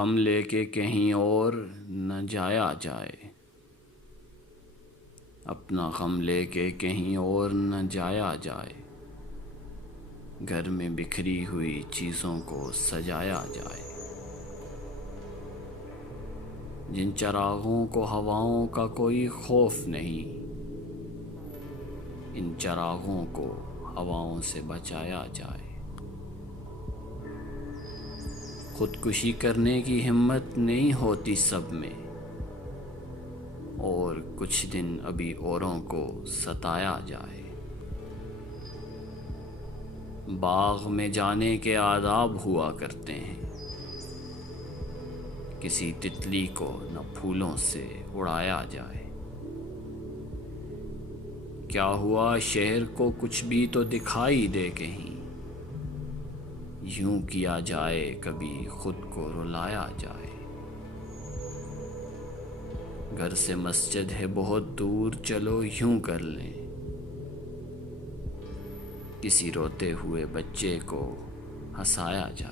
غم لے کے کہیں اور نہ جایا جائے، اپنا غم لے کے کہیں اور نہ جایا جائے، گھر میں بکھری ہوئی چیزوں کو سجایا جائے۔ جن چراغوں کو ہواؤں کا کوئی خوف نہیں، ان چراغوں کو ہواؤں سے بچایا جائے۔ خودکشی کرنے کی ہمت نہیں ہوتی سب میں، اور کچھ دن ابھی اوروں کو ستایا جائے۔ باغ میں جانے کے آداب ہوا کرتے ہیں، کسی تتلی کو نہ پھولوں سے اڑایا جائے۔ کیا ہوا شہر کو کچھ بھی تو دکھائی دے کہیں، یوں کیا جائے کبھی خود کو رلایا جائے۔ گھر سے مسجد ہے بہت دور، چلو یوں کر لیں، کسی روتے ہوئے بچے کو ہنسایا جائے۔